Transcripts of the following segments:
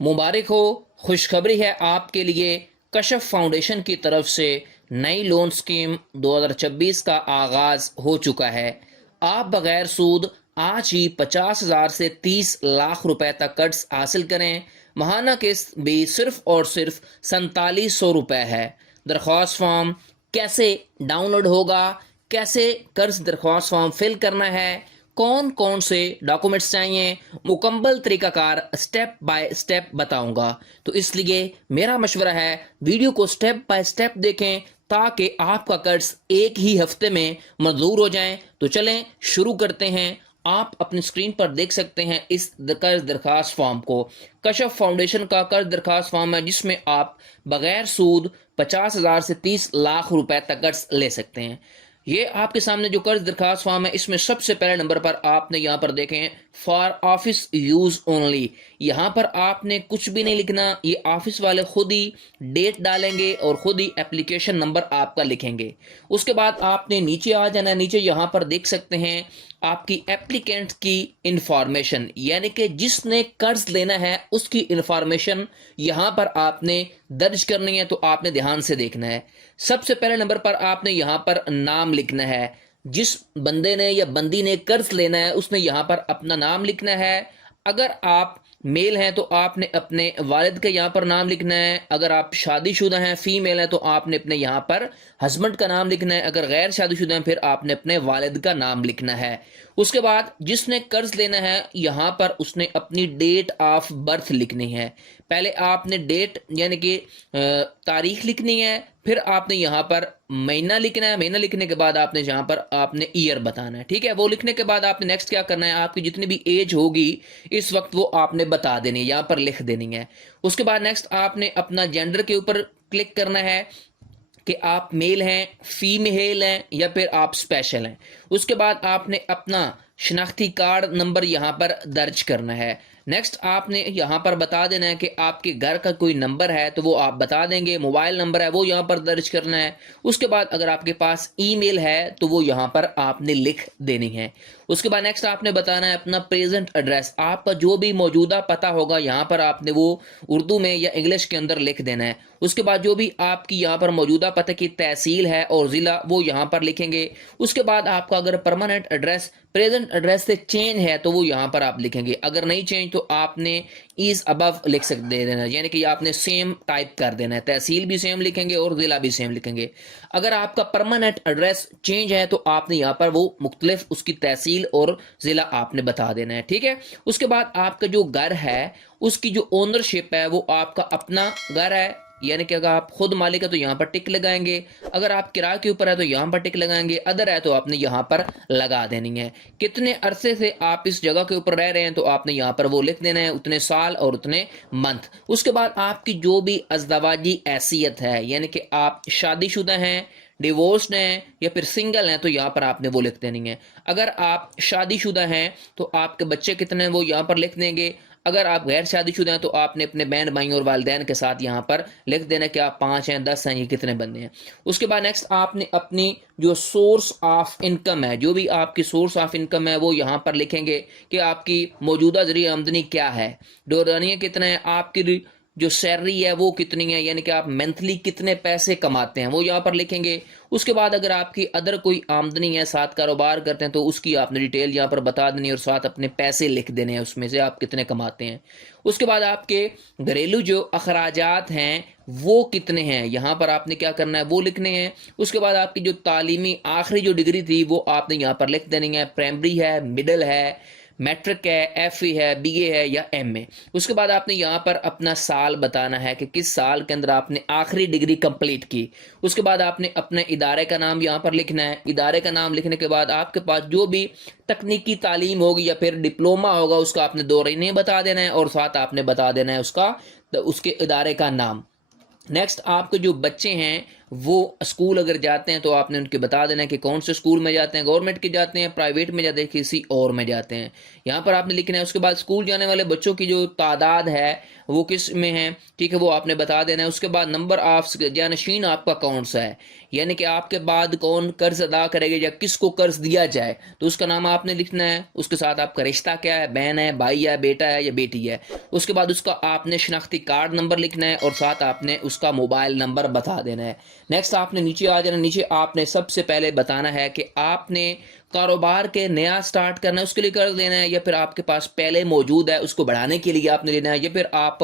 मुबारक हो, खुशखबरी है आपके लिए। कशफ फाउंडेशन की तरफ से नई लोन स्कीम 2026 का आगाज हो चुका है। आप बगैर सूद आज ही 50,000 से 30 लाख रुपए तक कर्ज हासिल करें। महाना किस्त भी सिर्फ और सिर्फ 4700 रुपए है। दरख्वास्त फॉर्म कैसे डाउनलोड होगा, कैसे कर्ज दरख्वास्त फॉर्म फिल करना है, कौन कौन से डॉक्यूमेंट्स चाहिए, मुकम्मल तरीकाकार स्टेप बाय स्टेप बताऊंगा। तो इसलिए मेरा मशवरा है वीडियो को स्टेप बाय स्टेप देखें ताकि आपका कर्ज एक ही हफ्ते में मंजूर हो जाए। तो चलें शुरू करते हैं। आप अपनी स्क्रीन पर देख सकते हैं इस कर्ज दरखास्त फॉर्म को। कशफ फाउंडेशन का कर्ज दरखास्त फॉर्म है जिसमें आप बगैर सूद 50,000 से 30 लाख रुपए तक कर्ज ले सकते हैं। ये आपके सामने जो कर्ज दरखास्त फॉर्म है इसमें सबसे पहले नंबर पर आपने यहाँ पर देखें फॉर ऑफिस यूज ओनली। यहाँ पर आपने कुछ भी नहीं लिखना, ये ऑफिस वाले खुद ही डेट डालेंगे और खुद ही एप्लीकेशन नंबर आपका लिखेंगे। उसके बाद आपने नीचे आ जाना। नीचे यहाँ पर देख सकते हैं आपकी एप्लीकेंट की इंफॉर्मेशन, यानी कि जिसने कर्ज लेना है उसकी इंफॉर्मेशन यहाँ पर आपने दर्ज करनी है। तो आपने ध्यान से देखना है। सबसे पहले नंबर पर आपने यहाँ पर नाम लिखना है। जिस बंदे ने या बंदी ने कर्ज लेना है उसने यहाँ पर अपना नाम लिखना है। अगर आप मेल हैं तो आपने अपने वालिद का यहाँ पर नाम लिखना है। अगर आप शादीशुदा हैं, फीमेल हैं, तो आपने अपने यहाँ पर हस्बैंड का नाम लिखना है। अगर गैर शादीशुदा हैं फिर आपने अपने वालिद का नाम लिखना है। उसके बाद जिसने कर्ज लेना है यहाँ पर उसने अपनी डेट ऑफ बर्थ लिखनी है। पहले आपने डेट यानी कि तारीख लिखनी है, फिर आपने यहाँ पर महीना लिखना है। महीना लिखने के बाद आपने यहाँ पर आपने ईयर बताना है। ठीक है, वो लिखने के बाद आपने नेक्स्ट क्या करना है, आपकी जितनी भी एज होगी इस वक्त वो आपने बता देनी है, यहाँ पर लिख देनी है। उसके बाद नेक्स्ट आपने अपना जेंडर के ऊपर क्लिक करना है कि आप मेल हैं, फीमेल हैं या फिर आप स्पेशल हैं। उसके बाद आपने अपना शनाख्ती कार्ड नंबर यहाँ पर दर्ज करना है। नेक्स्ट आपने यहाँ पर बता देना है कि आपके घर का कोई नंबर है तो वो आप बता देंगे। मोबाइल नंबर है वो यहाँ पर दर्ज करना है। उसके बाद अगर आपके पास ईमेल है तो वो यहाँ पर आपने लिख देनी है। उसके बाद नेक्स्ट आपने बताना है अपना प्रेजेंट एड्रेस। आपका जो भी मौजूदा पता होगा यहाँ पर आपने वो उर्दू में या इंग्लिश के अंदर लिख देना है। उसके बाद जो भी आपकी यहाँ पर मौजूदा पते की तहसील है और ज़िला वो यहाँ पर लिखेंगे। उसके बाद आपका अगर परमानेंट एड्रेस प्रेजेंट एड्रेस से चेंज है तो वो यहाँ पर आप लिखेंगे। अगर नहीं चेंज तो आपने इज अबव लिख सकते दे देना, यानी कि आपने सेम टाइप कर देना है। तहसील भी सेम लिखेंगे और ज़िला भी सेम लिखेंगे। अगर आपका परमानेंट एड्रेस चेंज है तो आपने यहाँ पर वो मुख्तलिफ उसकी तहसील और ज़िला आपने बता देना है। ठीक है, उसके बाद आपका जो घर है उसकी जो ओनरशिप है वो आपका अपना घर है, यानी कि अगर आप खुद मालिक है तो यहाँ पर टिक लगाएंगे। अगर आप किराए के ऊपर है तो यहाँ पर टिक लगाएंगे। अदर है तो आपने यहाँ पर लगा देनी है। कितने अरसे से आप इस जगह के ऊपर रह रहे हैं तो आपने यहाँ पर वो लिख देना है, उतने साल और उतने मंथ। उसके बाद आपकी जो भी अज़दवाजी हैसियत है, यानी कि आप शादीशुदा हैं, डिवोर्स्ड हैं या फिर सिंगल हैं, तो यहाँ पर आपने वो लिख देनी है। अगर आप शादीशुदा हैं तो आपके बच्चे कितने हैं वो यहाँ पर लिख देंगे। अगर आप गैर शादीशुदा हैं तो आपने अपने बहन भाई और वालिदैन के साथ यहाँ पर लिख देना कि आप 5 हैं, 10 हैं, ये कितने बंदे हैं। उसके बाद नेक्स्ट आपने अपनी जो सोर्स ऑफ इनकम है, जो भी आपकी सोर्स ऑफ इनकम है वो यहाँ पर लिखेंगे कि आपकी मौजूदा जरिए आमदनी क्या है, डोरानिया कितना है, आपकी जो सैलरी है वो कितनी है, यानी कि आप मंथली कितने पैसे कमाते हैं वो यहाँ पर लिखेंगे। उसके बाद अगर आपकी अदर कोई आमदनी है, साथ कारोबार करते हैं, तो उसकी आपने डिटेल यहाँ पर बता देनी और साथ अपने पैसे लिख देने हैं उसमें से आप कितने कमाते हैं। उसके बाद आपके घरेलू जो अखराजात हैं वो कितने हैं, यहाँ पर आपने क्या करना है वो लिखने हैं। उसके बाद आपकी जो तालीमी आखिरी जो डिग्री थी वो आपने यहाँ पर लिख देनी है। प्राइमरी है, मिडिल है, मैट्रिक है, एफए है, बीए है या एमए। उसके बाद आपने यहाँ पर अपना साल बताना है कि किस साल के अंदर आपने आखिरी डिग्री कंप्लीट की। उसके बाद आपने अपने इदारे का नाम यहाँ पर लिखना है। इदारे का नाम लिखने के बाद आपके पास जो भी तकनीकी तालीम होगी या फिर डिप्लोमा होगा उसका आपने दौरानी बता देना है और साथ आपने बता देना है उसका उसके इदारे का नाम। नेक्स्ट आपके जो बच्चे हैं वो स्कूल अगर जाते हैं तो आपने उनके बता देना है कि कौन से स्कूल में जाते हैं, गवर्नमेंट के जाते हैं, प्राइवेट में जाते हैं, किसी और में जाते हैं, यहाँ पर आपने लिखना है। उसके बाद स्कूल जाने वाले बच्चों की जो तादाद है वो किस में है, ठीक है, वो आपने बता देना है। उसके बाद नंबर ऑफ जानशीन आपका कौन सा है, यानी कि आपके बाद कौन कर्ज अदा करेगा या किसको कर्ज दिया जाए, तो उसका नाम आपने लिखना है। उसके साथ आपका रिश्ता क्या है, बहन है, भाई है, बेटा है या बेटी है। उसके बाद उसका आपने शनाख्ती कार्ड नंबर लिखना है और साथ आपने उसका मोबाइल नंबर बता देना है। नेक्स्ट आपने नीचे आ जाना। नीचे आपने सबसे पहले बताना है कि आपने कारोबार के नया स्टार्ट करना है उसके लिए कर्ज लेना है, या फिर आपके पास पहले मौजूद है उसको बढ़ाने के लिए आपने लेना है, या फिर आप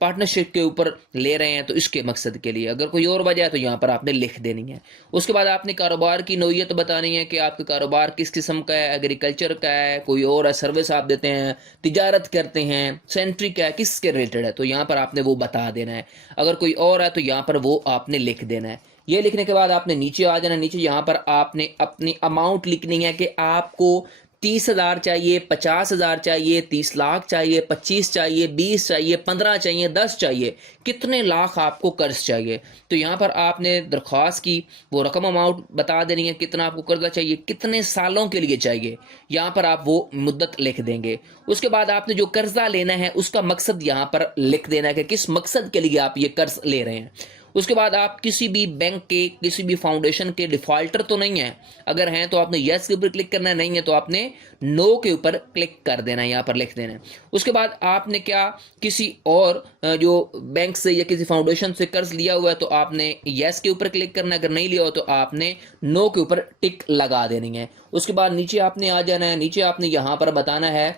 पार्टनरशिप के ऊपर ले रहे हैं तो इसके मकसद के लिए। अगर कोई और वजह है तो यहाँ पर आपने लिख देनी है। उसके बाद आपने कारोबार की नौइयत बतानी है कि आपका कारोबार किस किस्म का है, एग्रीकल्चर का है, कोई और है, सर्विस आप देते हैं, तिजारत करते हैं, सेंट्री का है, किसके रिलेटेड है, तो यहाँ पर आपने वो बता देना है। अगर कोई और है तो यहाँ पर वो आपने लिख देना है। ये लिखने के बाद आपने नीचे आ जाना। नीचे यहाँ पर आपने अपनी अमाउंट लिखनी है कि आपको 30,000 चाहिए, 50,000 चाहिए, 30 लाख चाहिए, 25 चाहिए, 20 चाहिए, 15 चाहिए, 10 चाहिए, कितने लाख आपको कर्ज चाहिए। तो यहाँ पर आपने दरख्वास्त की वो रकम अमाउंट बता देनी है, कितना आपको कर्जा चाहिए, कितने सालों के लिए चाहिए, यहाँ पर आप वो मुद्दत लिख देंगे। उसके बाद आपने जो कर्जा लेना है उसका मकसद यहाँ पर लिख देना है कि किस मकसद के लिए आप ये कर्ज ले रहे हैं। उसके बाद आप किसी भी बैंक के, किसी भी फाउंडेशन के डिफॉल्टर तो नहीं है, अगर हैं तो आपने यस के ऊपर क्लिक करना है, नहीं है तो आपने नो के ऊपर क्लिक कर देना है, यहाँ पर लिख देना है। उसके बाद आपने क्या किसी और जो बैंक से या किसी फाउंडेशन से कर्ज लिया हुआ है तो आपने यस के ऊपर क्लिक करना है, अगर नहीं लिया हो तो आपने नो के ऊपर टिक लगा देनी है। उसके बाद नीचे आपने आ जाना है। नीचे आपने यहाँ पर बताना है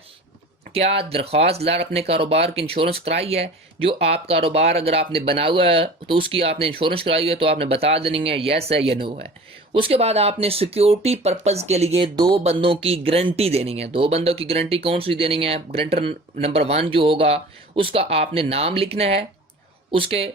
क्या दरख्वास्तदार अपने कारोबार की इंश्योरेंस कराई है। जो आप कारोबार अगर आपने बना हुआ है तो उसकी आपने इंश्योरेंस कराई है तो आपने बता देनी है यस है या नो है। उसके बाद आपने सिक्योरिटी पर्पज के लिए 2 बंदों की गारंटी देनी है। 2 बंदों की गारंटी कौन सी देनी है, गारंटर नंबर 1 जो होगा उसका आपने नाम लिखना है, उसके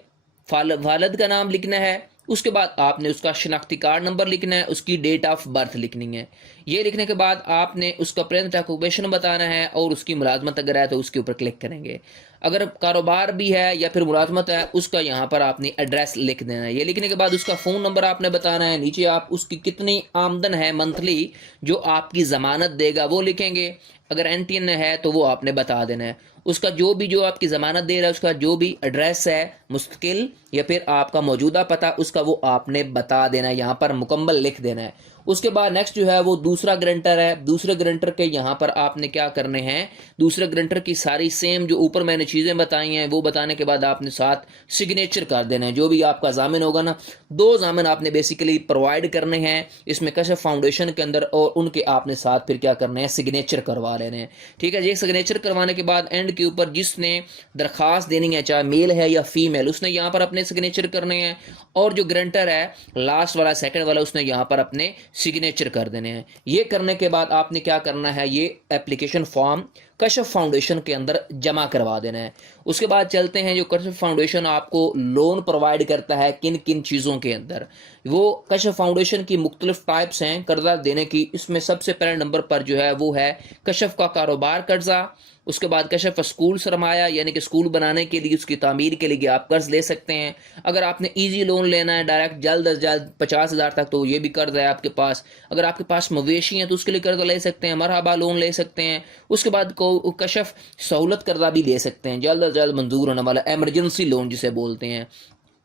वालिद का नाम लिखना है, उसके बाद आपने उसका शनाख्ती कार्ड नंबर लिखना है, उसकी डेट ऑफ बर्थ लिखनी है। ये लिखने के बाद आपने उसका प्रेजेंट ऑक्यूपेशन बताना है और उसकी मुलाजमत अगर है तो उसके ऊपर क्लिक करेंगे। अगर कारोबार भी है या फिर मुलाजमत है उसका यहाँ पर आपने एड्रेस लिख देना है। ये लिखने के बाद उसका फ़ोन नंबर आपने बताना है। नीचे आप उसकी कितनी आमदन है मंथली जो आपकी ज़मानत देगा वो लिखेंगे। अगर एनटीएन है तो वो आपने बता देना है। उसका जो आपकी ज़मानत दे रहा है उसका जो भी एड्रेस है मुस्तकिल या फिर आपका मौजूदा पता उसका वो आपने बता देना है, यहाँ पर मुकम्मल लिख देना है। उसके बाद नेक्स्ट जो है वो दूसरा गारंटर है। दूसरे गारंटर के यहाँ पर आपने क्या करने हैं, दूसरे गारंटर की सारी सेम जो ऊपर मैंने चीज़ें बताई हैं वो बताने के बाद आपने साथ सिग्नेचर कर देना है। जो भी आपका जामिन होगा ना, 2 जामिन आपने बेसिकली प्रोवाइड करने हैं इसमें कशफ फाउंडेशन के अंदर, और उनके आपने साथ फिर क्या करने हैं, सिग्नेचर करवा लेने हैं। ठीक है, ये सिग्नेचर करवाने के बाद एंड के ऊपर जिसने दरख्वास्त देनी है चाहे मेल है या फीमेल उसने यहाँ पर अपने सिग्नेचर करने हैं, और जो गारंटर है लास्ट वाला सेकंड वाला उसने यहाँ पर अपने सिग्नेचर कर देने हैं। ये करने के बाद आपने क्या करना है, ये एप्लीकेशन फॉर्म कशफ फाउंडेशन के अंदर जमा करवा देना है। उसके बाद चलते हैं जो कशफ फाउंडेशन आपको लोन प्रोवाइड करता है किन किन चीज़ों के अंदर। वो कशफ फाउंडेशन की मुख्तलिफ टाइप्स हैं कर्जा देने की। इसमें सबसे पहले नंबर पर जो है वो है कशफ का कारोबार कर्जा। उसके बाद कशफ स्कूल सरमाया यानी कि स्कूल बनाने के लिए उसकी तामीर के लिए आप कर्ज ले सकते हैं। अगर आपने इजी लोन लेना है डायरेक्ट जल्द अज जल्द 50,000 तक तो ये भी कर्ज है आपके पास। अगर आपके पास मवेशी हैं तो उसके लिए कर्ज ले सकते हैं, मरहबा लोन ले सकते हैं। उसके बाद को कशफ सहूलत कर्जा भी ले सकते हैं, जल्द अज जल्द मंजूर होने वाला एमरजेंसी लोन जिसे बोलते हैं।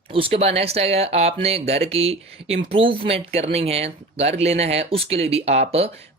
उसके बाद नेक्स्ट आएगा आपने घर की इम्प्रूवमेंट करनी है, घर लेना है, उसके लिए भी आप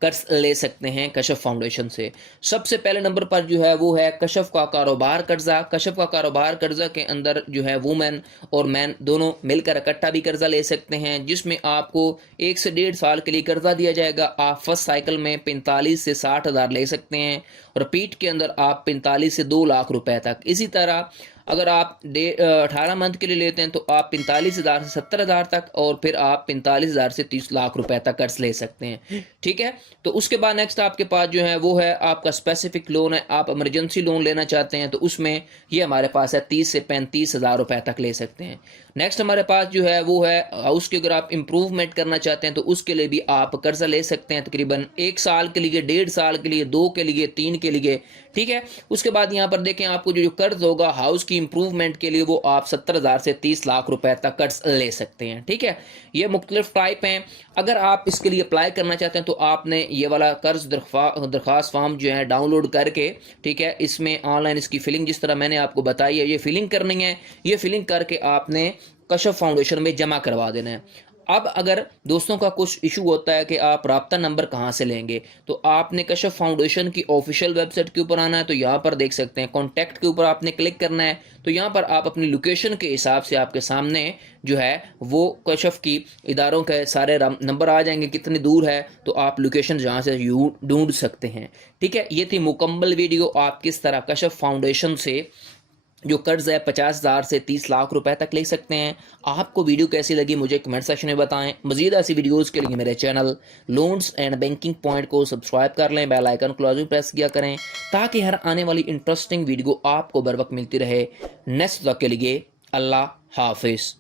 कर्ज ले सकते हैं कशफ फाउंडेशन से। सबसे पहले नंबर पर जो है वो है कशफ का कारोबार कर्जा। कशफ का कारोबार कर्जा के अंदर जो है वुमेन और मैन दोनों मिलकर इकट्ठा भी कर्जा ले सकते हैं, जिसमें आपको 1 से 1.5 साल के लिए कर्जा दिया जाएगा। आप फर्स्ट साइकिल में 45 से 60,000 ले सकते हैं, रिपीट के अंदर आप 45 से 2 लाख रुपए तक। इसी तरह अगर आप 18 मंथ के लिए लेते हैं तो आप 45,000 से 70,000 तक, और फिर आप 45,000 से 30 लाख रुपए तक कर्ज ले सकते हैं। ठीक है, तो उसके बाद नेक्स्ट आपके पास जो है वो है आपका स्पेसिफिक लोन है। आप इमरजेंसी लोन लेना चाहते हैं तो उसमें ये हमारे पास है 30 से 35,000 रुपए तक ले सकते हैं। नेक्स्ट हमारे पास जो है वो है हाउस की अगर आप इम्प्रूवमेंट करना चाहते हैं तो उसके लिए भी आप कर्जा ले सकते हैं, तकरीबन 1 साल के लिए, 1.5 साल के लिए, 2 के लिए, 3 के लिए। ठीक है। उसके बाद यहाँ पर देखें आपको जो कर्ज होगा हाउस की इंप्रूवमेंट के लिए वो आप 70,000 से 30 लाख रुपए तक कर्ज ले सकते हैं। ठीक है, ये मुख्तलिफ टाइप हैं। अगर आप इसके लिए अप्लाई करना चाहते हैं तो आपने ये वाला कर्ज दरख्वास्त फॉर्म जो है डाउनलोड करके, ठीक है, इसमें ऑनलाइन इसकी फिलिंग जिस तरह मैंने आपको बताई है ये फिलिंग करनी है। ये फिलिंग करके आपने कशफ फाउंडेशन में जमा करवा देना है। अब अगर दोस्तों का कुछ इशू होता है कि आप राब्ता नंबर कहाँ से लेंगे, तो आपने कशफ फाउंडेशन की ऑफिशियल वेबसाइट के ऊपर आना है। तो यहाँ पर देख सकते हैं कॉन्टैक्ट के ऊपर आपने क्लिक करना है। तो यहाँ पर आप अपनी लोकेशन के हिसाब से आपके सामने जो है वो कशफ की इदारों के सारे नंबर आ जाएंगे, कितनी दूर है, तो आप लोकेशन जहाँ से ढूंढ सकते हैं। ठीक है, ये थी मुकम्मल वीडियो आप किस तरह कशफ फाउंडेशन से जो कर्ज है 50,000 से 30 लाख रुपए तक ले सकते हैं। आपको वीडियो कैसी लगी मुझे कमेंट सेक्शन में बताएं। मजीद ऐसी वीडियोस के लिए मेरे channel loans and banking point को सब्सक्राइब कर लें, बेल आइकन को लाजमी प्रेस किया करें ताकि हर आने वाली इंटरेस्टिंग वीडियो आपको बर वक्त मिलती रहे। नेक्स्ट तक के लिए अल्लाह हाफिज़।